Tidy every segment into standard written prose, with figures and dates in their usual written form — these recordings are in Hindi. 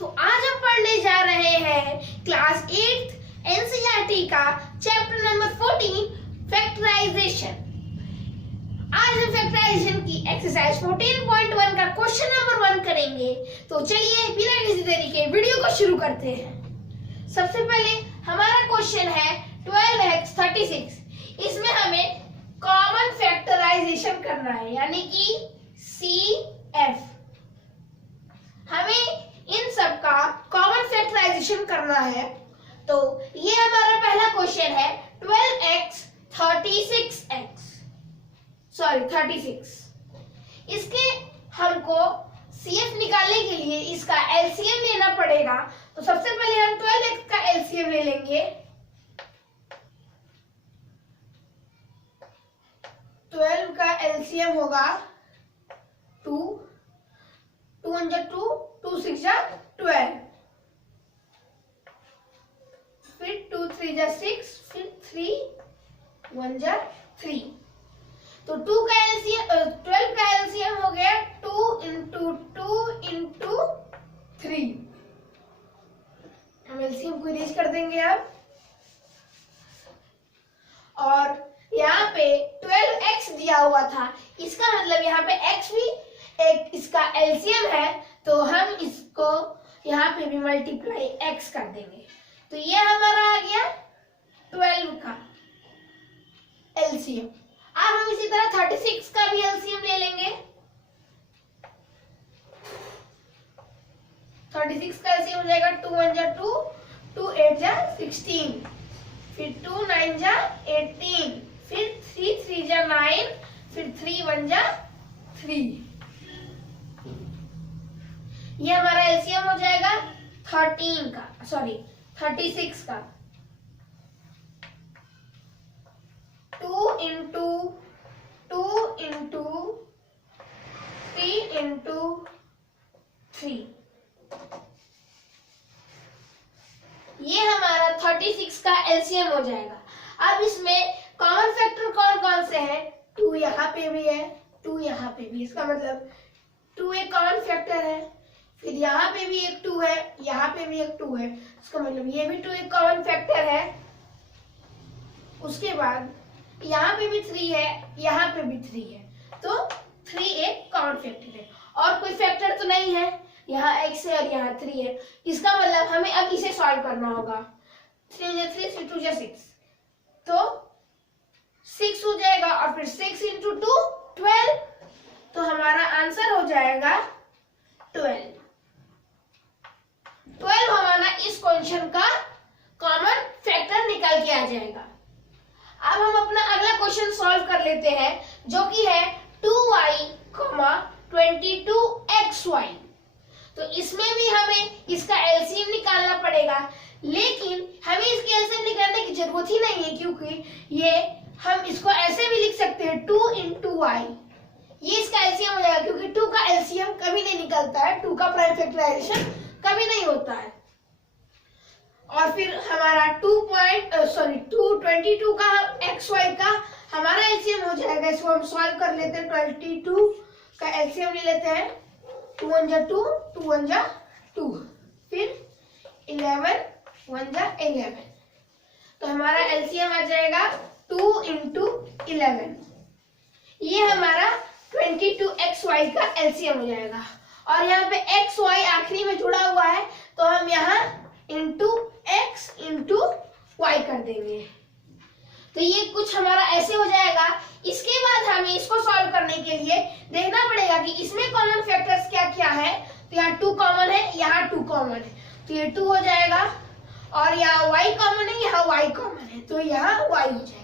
तो आज हम पढ़ने जा रहे हैं क्लास 8 एनसीईआरटी का चैप्टर नंबर 14 फैक्टराइजेशन। आज हम फैक्टराइजेशन की एक्सरसाइज 14.1 का क्वेश्चन नंबर 1 करेंगे। तो चलिए बिना किसी देरी के वीडियो को शुरू करते हैं। सबसे पहले हमारा क्वेश्चन है 12x 36। इसमें हमें कॉमन फैक्टराइजेशन करना है, यानी कि CF। हमें इन सब का कॉमन फैक्टराइजेशन करना है। तो ये हमारा पहला क्वेश्चन है 12x 36। इसके हमको CF निकालने के लिए इसका LCM लेना पड़ेगा। तो सबसे पहले हम 12x का LCM ले लेंगे। 12 का LCM होगा 2 2 1 2 2 6 12, फिर 2 3 6, फिर 3 1 3। तो 2 का LCM 12 का LCM हो गया 2 into 2 into 3। हम LCM को इरेज कर देंगे अब। और यहाँ पे 12x दिया हुआ था, इसका मतलब यहाँ पे x भी एक इसका LCM है, तो हम इसको यहाँ पे भी मल्टीप्लाई x कर देंगे। तो ये हमारा आ गया 12 का LCM। अब हम इसी तरह 36 का भी LCM ले लेंगे। 36 का LCM हो जाएगा 2 1 2 2 8 16, फिर 2 9 18, फिर 3 3 9, फिर 3 1 3। ये हमारा LCM हो जाएगा 36 का। 2 into 2 into 3 into 3। ये हमारा 36 का LCM हो जाएगा। अब इसमें कॉमन फैक्टर कौन कौन से हैं? 2 यहाँ पे भी है, 2 यहाँ पे भी। इसका मतलब 2 एक कॉमन फैक्टर है, फिर यहाँ पे भी एक 2 है, यहाँ पे भी एक 2 है। इसका मतलब ये भी 2 एक कॉमन फैक्टर है। उसके बाद यहाँ पे भी 3 है, यहाँ पे भी 3 है, तो 3 एक कॉमन फैक्टर है। और कोई फैक्टर तो नहीं है, यहाँ x है और यहाँ 3 है। इसका मतलब हमें अब इसे सॉल्व करना होगा। 3 3 2 6, तो 6 हो जाएगा, और फिर 6 into 2 12। तो हमारा आंसर हो जाएगा 12 हमारा इस क्वेश्चन का कॉमन फैक्टर निकल के आ जाएगा। अब हम अपना अगला क्वेश्चन सॉल्व कर लेते हैं, जो कि है 2y 22xy। तो इसमें भी हमें इसका LCM निकालना पड़ेगा, लेकिन हमें इसके LCM निकालने की जरूरत ही नहीं है, क्योंकि ये हम इसको ऐसे भी लिख सकते हैं 2 into y। ये इसका LCM हो जाएगा, क्योंकि 2 का LCM कभी नहीं निकलता है, 2 का प्राइम फैक्टराइजेशन कभी नहीं होता है। और फिर हमारा 222 का xy का हमारा LCM हो जाएगा। इसको हम सॉल्व कर लेते हैं। 22 का LCM ले लेते हैं। 2 1 2 2 1 2, फिर 11 1 11। तो हमारा LCM आ जाएगा 2 into 11। ये हमारा 22xy का LCM हो जाएगा। और यहाँ पे xy आखिरी में जुड़ा हुआ है, तो हम यहाँ into x into y कर देंगे। तो ये कुछ हमारा ऐसे हो जाएगा। इसके बाद हमें इसको सॉल्व करने के लिए देखना पड़ेगा कि इसमें कॉमन फैक्टर्स क्या क्या है। तो यहाँ 2 कॉमन है, यहाँ 2 कॉमन है, तो ये 2 हो जाएगा। और यहाँ y कॉमन है, यहाँ y कॉमन है, तो यहाँ y हो जाएगा।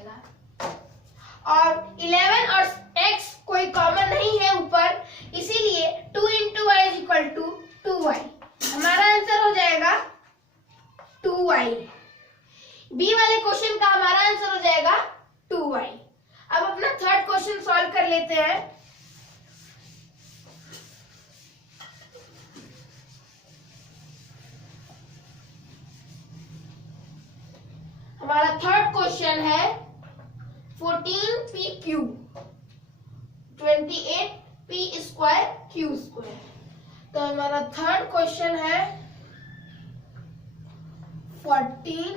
और 11 और x कोई कॉमन नहीं है ऊपर, इसीलिए 2 into y is equal to 2y। हमारा आंसर हो जाएगा 2y। बी वाले क्वेश्चन का हमारा आंसर हो जाएगा 2y। अब अपना थर्ड क्वेश्चन सॉल्व कर लेते हैं। हमारा थर्ड क्वेश्चन है 14p³ 28p² q²। तो हमारा थर्ड क्वेश्चन है 14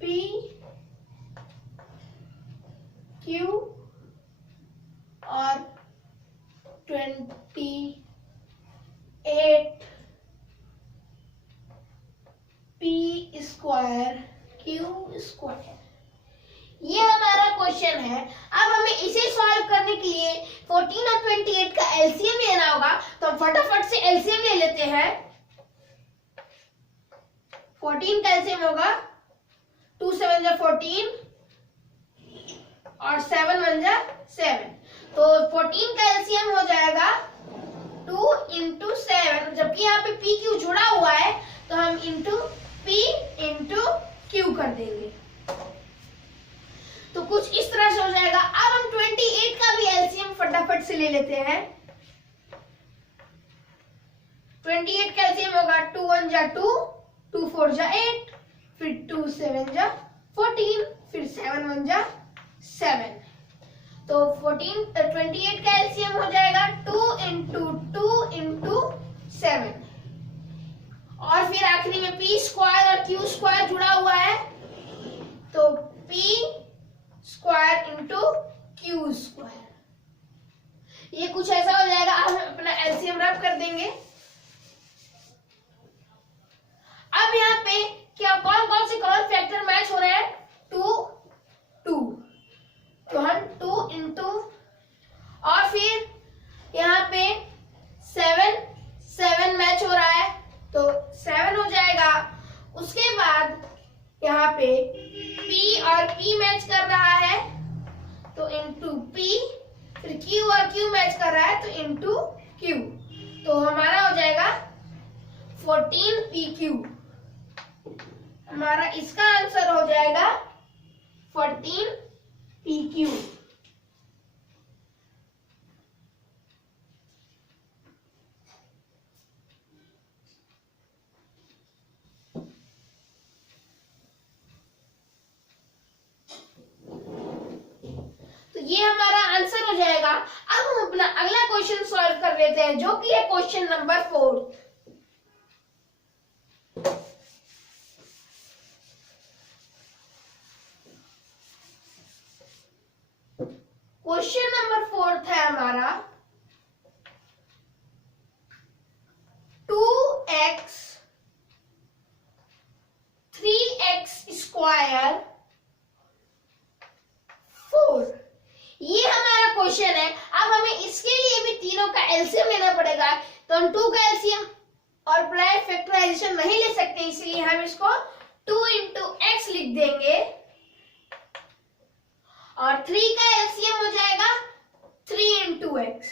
P Q और 28 P स्क्वायर Q स्क्वायर। ये हमारा क्वेश्चन है। अब हमें इसे सॉल्व करने के लिए 14 और 28 का एलसीएम लेना होगा, तो हम फटाफट से एलसीएम ले लेते हैं। 14 का एलसीएम होगा 2 7 जा 14 और 7 1 जा 7, तो 14 का एलसीएम हो जाएगा 2 इंटू 7, जबकि यहाँ पे पी क्यू जुड़ा हुआ है तो हम इंटू पी इंटू क्यू कर देंगे, तो कुछ इस तरह से हो जाएगा। अब हम 28 का भी एलसीएम फटाफट से ले लेते हैं। 28 का एलसीएम होगा 2 1 जा 2, 2 4 जा 8, फिर 2 7 जा 14, फिर 7 1 जा 7, तो 28 का एलसीएम हो जाएगा 2 इंटू 2 इंटू 7, और फिर आखिरी में पी स्क्वायर और क्यू स्क्वायर जुड़ा हुआ है, तो P square into Q square, ये कुछ ऐसा हो जाएगा। हम अपना एलसीएम रब कर देंगे। अब यहाँ पे क्या कौन कौन से कॉमन फैक्टर मैच हो रहे हैं? 2 2, तो हम 2 इंटू, और फिर यहाँ पे 7 7 मैच हो रहा है, तो 7 हो जाएगा। उसके बाद यहाँ पे P और P मैच कर रहा है, तो इंटू P, फिर Q और Q मैच कर रहा है, तो इंटू Q, तो हमारा हो जाएगा 14 PQ। हमारा इसका आंसर हो जाएगा 14 PQ। ये हमारा आंसर हो जाएगा। अब हम अपना अगला क्वेश्चन सॉल्व कर लेते हैं, जो कि है क्वेश्चन नंबर 4। क्वेश्चन नंबर 4 है हमारा 2x 3x स्क्वायर 4, ये हमारा क्वेश्चन है। अब हमें इसके लिए भी तीनों का एलसीएम लेना पड़ेगा, तो हम 2 का एलसीएम और प्राइम फैक्टराइजेशन नहीं ले सकते, इसलिए हम इसको 2 इंटू एक्स लिख देंगे, और 3 का एलसीएम हो जाएगा 3 इंटू एक्स,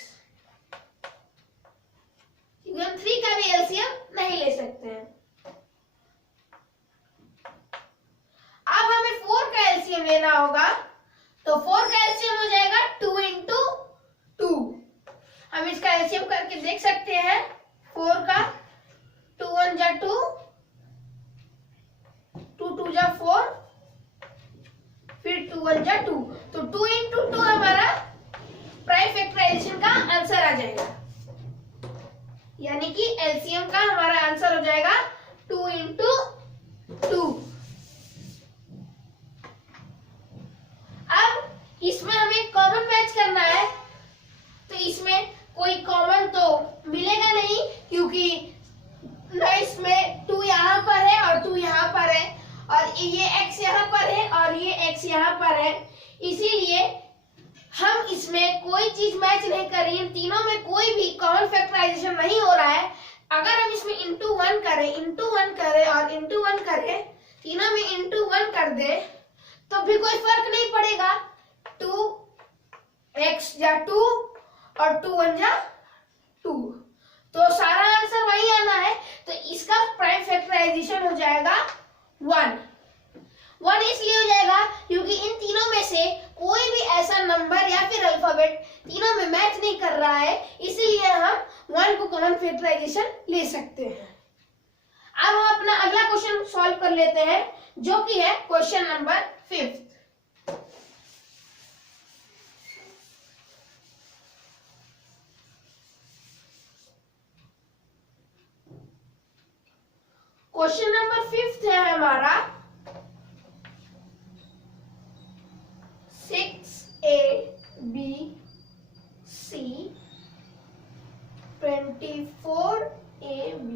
क्योंकि हम 3 का भी एलसीएम नहीं ले सकते हैं। अब हमें 4 का एलसीएम लेना होगा, तो 4 का एलसीएम हो जाएगा 2 इंटू 2। हम इसका एलसीएम करके देख सकते हैं। 4 का 2 1 जा 2, 2 2 जा 4, फिर 2 1 जा 2, तो 2 इंटू 2 हमारा प्राइम फैक्टराइजेशन का आंसर आ जाएगा, यानी कि एलसीएम का हमारा आंसर हो जाएगा 2 इंटू 2। इसमें हमें कॉमन मैच करना है, तो इसमें कोई कॉमन तो मिलेगा नहीं, क्योंकि ना इसमें 2 यहाँ पर है और 2 यहाँ पर है, और ये x यहाँ पर है और ये x यहाँ पर है, इसीलिए हम इसमें कोई चीज मैच नहीं कर रही है। तीनों में कोई भी कॉमन फैक्टराइजेशन नहीं हो रहा है। अगर हम इसमें इंटू 1 करें और इंटू 1 करें, तीनों में इंटू 1 कर दे, तो भी कोई फर्क नहीं पड़ेगा। 2x जा 2 और 2 1 जा 2, तो सारा आंसर वही आना है, तो इसका प्राइम फैक्टराइजेशन हो जाएगा 1 इसलिए हो जाएगा क्योंकि इन तीनों में से कोई भी ऐसा नंबर या फिर अल्फाबेट तीनों में मैच नहीं कर रहा है, इसीलिए हम 1 को कॉमन फैक्टराइजेशन ले सकते हैं। अब हम अपना अगला क्वेश्चन सॉल्व कर लेते हैं, जो कि है क्वेश्चन नंबर 5। क्वेश्चन नंबर 5 है हमारा 6abc 24ab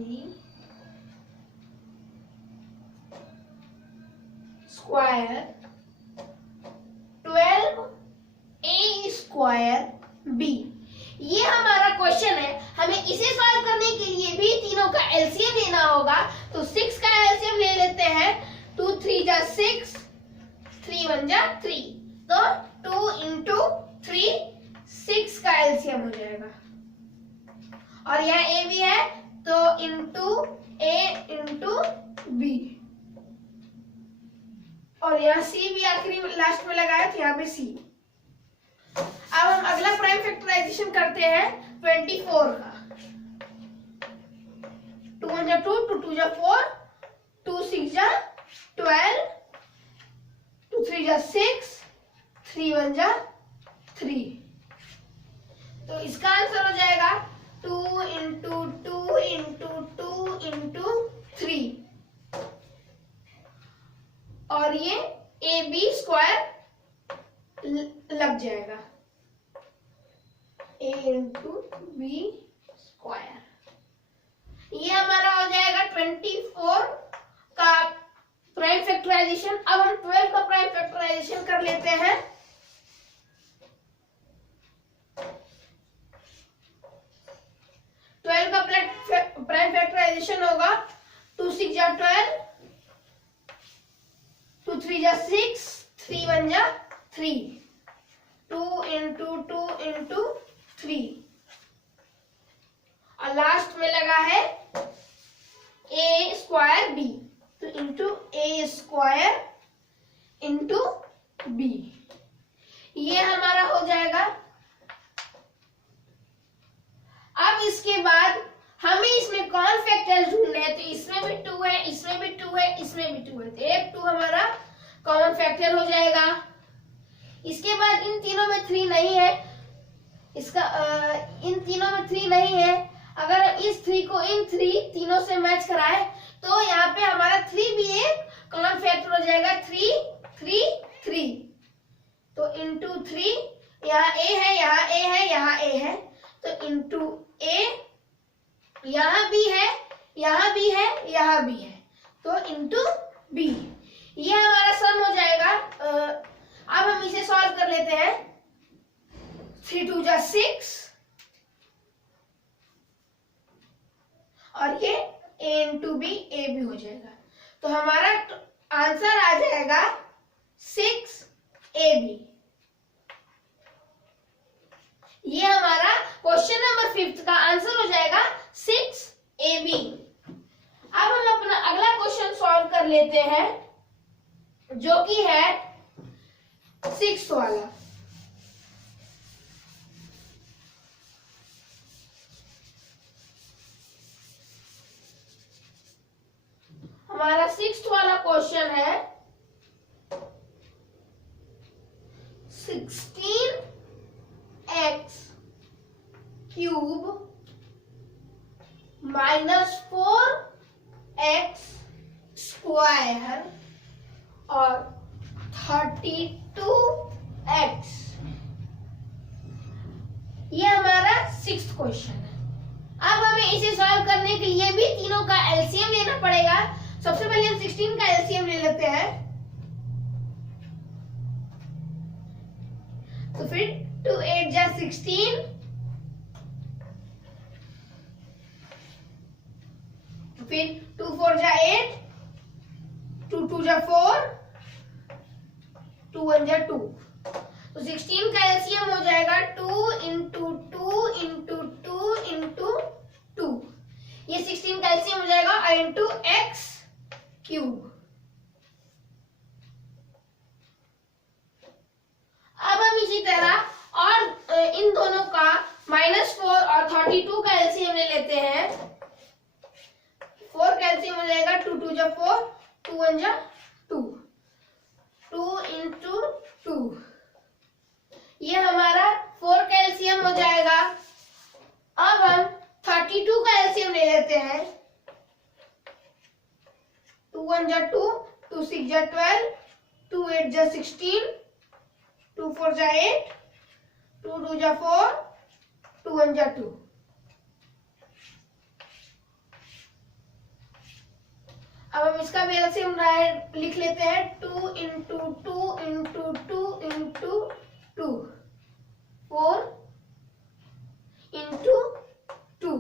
square 12a square b। ये हमारा क्वेश्चन है। हमें इसे सॉल्व करने के लिए भी तीनों का एलसीएम लेना होगा। तो 6 का एलसीएम ले लेते हैं। 2 3 जा 6, 3 1 जा 3, तो 2 into 3 6 का एलसीएम हो जाएगा। और यहाँ a भी है तो इंटू a इंटू b, और यहाँ c भी आखिरी लास्ट में लगाया तो यहाँ पे c। अब हम अगला प्राइम फैक्टराइजेशन करते हैं 24 का। 2 1 जा 2, 2 2 जा 4, 2 6 जा 12, 2 3 जा 6, 3 1 जा 3। तो इसका आंसर हो जाएगा 2 into 2 into 2 into 3, और ये ए बी स्क्वायर लग जाएगा, a इंटू बी स्क्वायर। ये हमारा हो जाएगा 24 का प्राइम फैक्टराइजेशन। अब हम 12 का प्राइम फैक्टराइजेशन कर लेते हैं। प्राइम फैक्टराइजेशन होगा 2 6 जा 12, 2 3 जा 6, 3 1 जा 3, 2 into 2 into 3, और लास्ट में लगा है a स्क्वायर b, तो into a square into b। ये हमारा हो जाएगा। अब इसके बाद हमें इसमें कौन फैक्टर ढूंढने हैं, तो इसमें भी 2 है, इसमें भी 2 है, इसमें भी 2 है, तो एक 2 हमारा कॉमन फैक्टर हो जाएगा। इसके बाद इन तीनों में 3 नहीं है, इसका इन तीनों में 3 नहीं है। अगर हम इस 3 को इन 3 तीनों से मैच कराए तो यहाँ पे हमारा 3 भी एक कॉमन फैक्टर हो जाएगा। 3 3 3, तो इंटू 3, यहाँ a है, यहाँ a है, यहाँ a है, तो इंटू a, यहाँ भी है, यहाँ भी है, यहाँ भी है, तो इंटू b। ये हमारा सम हो जाएगा। अब हम इसे सॉल्व कर लेते हैं। 3 2 जा 6, और ये a इंटू बी, a भी हो जाएगा, तो हमारा आंसर आ जाएगा 6ab। ये हमारा क्वेश्चन नंबर 5 का आंसर हो जाएगा 6ab। अब हम अपना अगला क्वेश्चन सॉल्व कर लेते हैं, जो कि है 6 वाला। हमारा 6th वाला क्वेश्चन है 16x cube minus 4x square और 32x। ये हमारा 6th क्वेश्चन है। अब हमें इसे सॉल्व करने के लिए भी तीनों का एलसीएम लेना पड़ेगा। सबसे पहले हम 16 का एलसीएम ले लेते हैं, तो फिर 2 8 जा 16, फिर 2 4 जा 8, 2 2 जा 4, 2 1 जा 2, तो 16 का एलसीएम हो जाएगा 2 into 2 into 2 into 2। ये 16 का एलसीएम हो जाएगा इंटू x क्यूब। अब हम इसी तरह और इन दोनों का -4 और 32 का एलसीएम ले लेते हैं। 4 का एलसीएम हो जाएगा 2 2 जा 4, 2 1 जा 2, 2 into 2। ये हमारा 4 का एलसीएम हो जाएगा। अब हम 32 का एलसीएम ले लेते हैं। 1 जा 2, 2 6 जा 12, 2 8 जा 16, 2 4 जा 8, 2 2 जा 4, 2 1 जा 2। अब हम इसका भी एलसीएम लिख लेते हैं। 2 इंटू 2 इंटू 2 इंटू 2, 4 इंटू 2।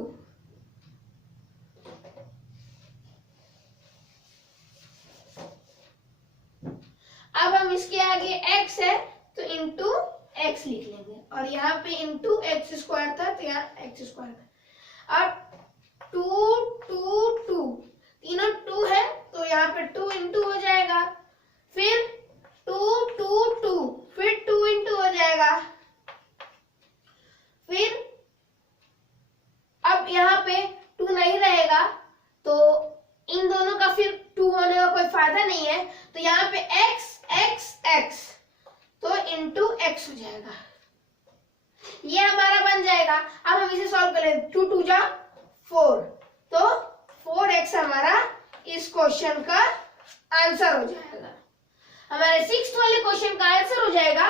अब हम इसके आगे x है तो इंटू x लिख लेंगे, और यहाँ पे इंटू एक्स स्क्वायर था तो यहाँ एक्स स्क्वायर था। अब 2 2 2, तीनों 2 है तो यहाँ पे 2 इंटू हो जाएगा, फिर 2 2 2, फिर 2 इंटू हो जाएगा, फिर अब यहाँ पे 2 नहीं रहेगा तो इन दोनों का फिर 2 होने का कोई फायदा नहीं है, तो यहाँ पे x x x तो इंटू x हो जाएगा। ये हमारा बन जाएगा। अब हम इसे सॉल्व कर लेंगे। 2 2 जा 4, तो 4x हमारा इस क्वेश्चन का आंसर हो जाएगा। हमारे 6th वाले क्वेश्चन का आंसर हो जाएगा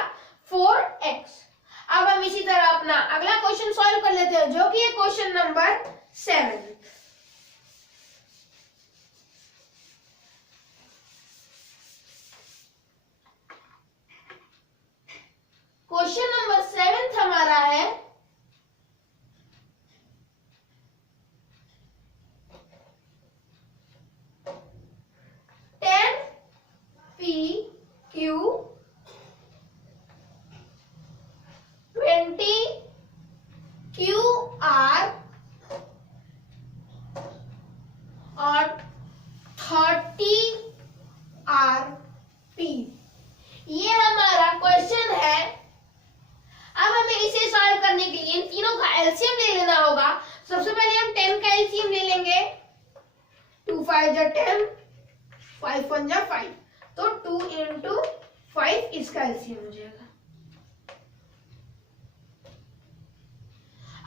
4x। अब हम इसी तरह अपना अगला क्वेश्चन सॉल्व कर लेते हैं, जो कि है क्वेश्चन नंबर 7। क्वेश्चन नंबर 7 हमारा है 10 PQ 20 QR और 30 RP। ये हमारा क्वेश्चन है। अब हमें इसे सॉल्व करने के लिए इन तीनों का एलसीएम ले लेना होगा। सबसे पहले हम 10 का एलसीएम ले लेंगे। 2 5 जा 10, 5 1 जा 5, तो 2 इंटू 5 इसका एलसीएम हो जाएगा।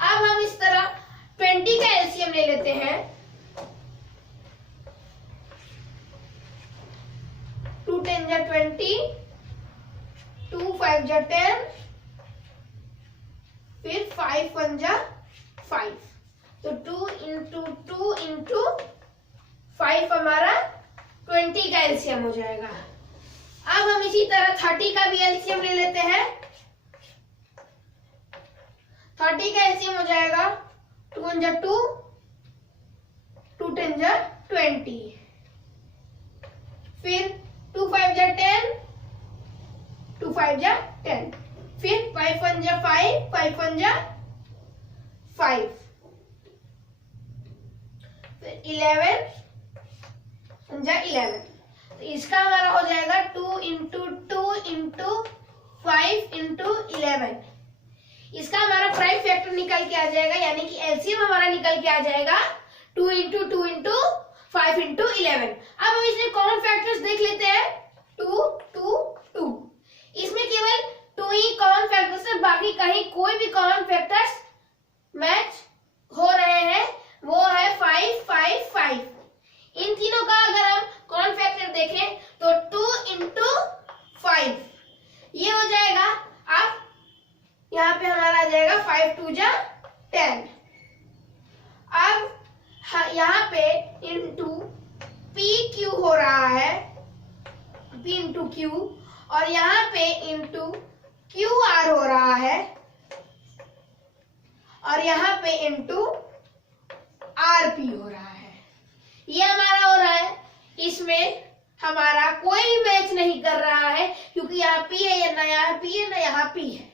अब हम इस तरह 20 का एलसीएम ले लेते हैं। 2 10 जा 20, 2 5 जा 10, फिर 5 1 जा 5, तो 2 इंटू 2 इंटू 5 हमारा 20 का एलसीएम हो जाएगा। अब हम इसी तरह 30 का भी एलसीएम ले लेते हैं। 30 का एलसीएम हो जाएगा 2 1 जा 2, 2 10 जा 20, फिर 2 5 जा 10, 2 5 जा 10, फिर 5 1 जा 5, 5 1 जा 5, फिर 11 जा 11, तो इसका हमारा हो जाएगा 2 इंटू 2 इंटू 5 इंटू 11। इसका हमारा प्राइम फैक्टर निकल के आ जाएगा, यानी कि एलसीएम हमारा निकल के आ जाएगा 2 इंटू 2 इंटू 5 इंटू 11। अब हम इसमें कॉमन फैक्टर्स देख लेते हैं। 2 2 2, इसमें केवल 2 ही कॉमन फैक्टर्स है, बाकी कहीं कोई भी कॉमन फैक्टर्स मैच हो रहे हैं, वो है 5 5 5। इन तीनों का अगर हम कॉमन फैक्टर देखें तो 2 इंटू 5 ये हो जाएगा। अब यहाँ पे हमारा आ जाएगा 5 2 जा 10। अब यहाँ पे इंटू पी क्यू हो रहा है, पी इंटू क्यू, और यहाँ पे इंटू क्यू आर हो रहा है, और यहाँ पे इंटू आर पी हो रहा है। ये हमारा हो रहा है, इसमें हमारा कोई भी मैच नहीं कर रहा है, क्योंकि यहाँ पी है या ना यहाँ पी है ना यहाँ पी है।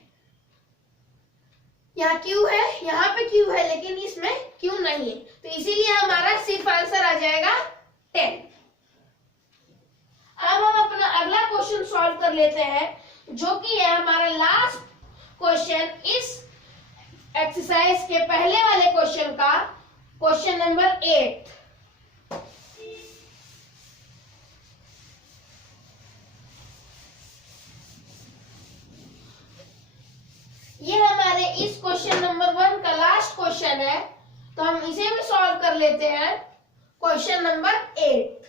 यहाँ क्यू है, यहाँ पे क्यू है, लेकिन इसमें क्यू नहीं है, तो इसीलिए हमारा सिर्फ आंसर आ जाएगा 10। अब हम अपना अगला क्वेश्चन सॉल्व कर लेते हैं, जो कि है हमारा लास्ट क्वेश्चन इस एक्सरसाइज के पहले वाले क्वेश्चन का, क्वेश्चन नंबर 8। ये हमारे इस क्वेश्चन नंबर 1 का लास्ट क्वेश्चन है, तो हम इसे भी सॉल्व कर लेते हैं। Question number 8।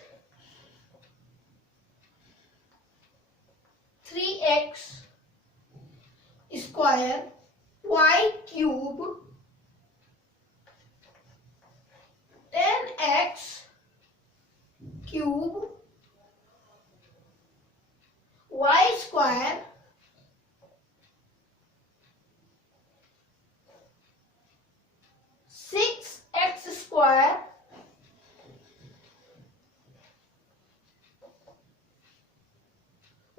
3x square y cube 10x cube y square 6x square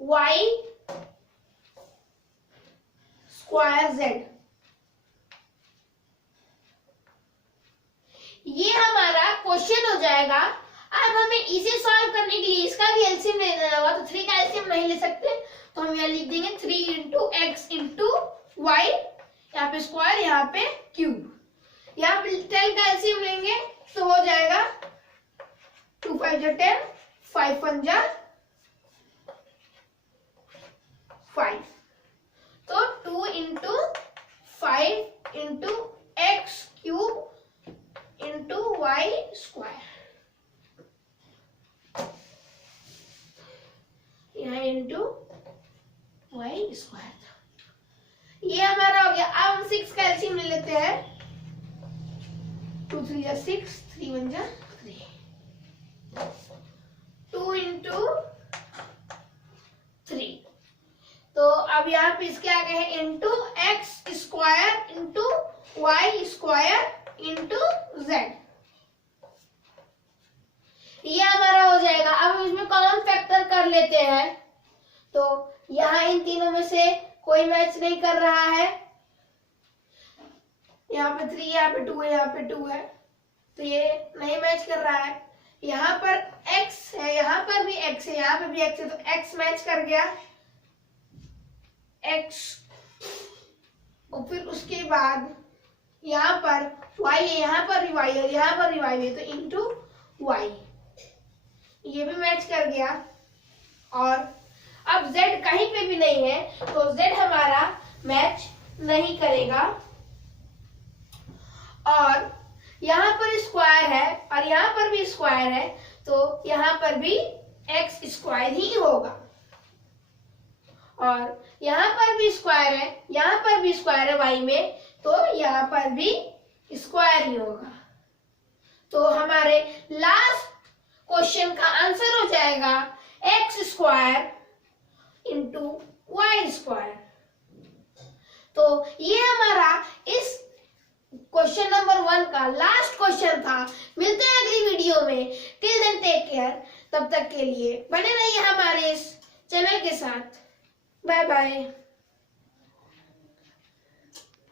y square z। ये हमारा क्वेश्चन हो जाएगा। अब हमें इसे सॉल्व करने के लिए इसका भी एलसीएम ले लेना होगा। तो 3 का एलसीएम नहीं ले सकते तो हम यहाँ लिख देंगे 3 इंटू एक्स इंटू वाई, यहाँ पे स्क्वायर यहाँ पे क्यूब। यहाँ पे 10 का एलसीएम लेंगे तो हो जाएगा 2 5 जा 10, 5 1 जा 5। तो 2 into 5 into x cube into y square, यहाँ इंटू वाई स्क्वायर। ये हमारा हो गया। अब हम 6 का एलसीएम ले लेते हैं। 2 3 जा 6, 3 1 जा 3, 2 इंटू 3। तो अब यहाँ पे इसके आगे है into x square into y square into z. ये हमारा हो जाएगा। अब हम इसमें कॉमन फैक्टर कर लेते हैं। तो यहाँ इन तीनों में से कोई मैच नहीं कर रहा है। यहाँ पे 3, यहाँ पे 2 है, यहाँ पे 2 है, तो ये नहीं मैच कर रहा है। यहाँ पर x है, यहाँ पर भी x है, यहाँ पे भी x है, तो x मैच कर गया x। और फिर उसके बाद यहाँ पर y है, यहाँ पर भी y है, यहाँ पर भी y है, तो इंटू y, ये भी मैच कर गया। और अब z कहीं पे भी नहीं है तो z हमारा मैच नहीं करेगा। और यहाँ पर स्क्वायर है और यहाँ पर भी स्क्वायर है, तो यहाँ पर भी x स्क्वायर ही होगा। और यहाँ पर भी स्क्वायर है, यहाँ पर भी स्क्वायर है y में, तो यहाँ पर भी स्क्वायर ही होगा। तो हमारे लास्ट क्वेश्चन का आंसर हो जाएगा x square into y square. तो ये हमारा इस क्वेश्चन नंबर 1 का लास्ट क्वेश्चन था। मिलते हैं अगली वीडियो में। Till then take care. तब तक के लिए बने रहिए हमारे इस चैनल के साथ। Bye bye.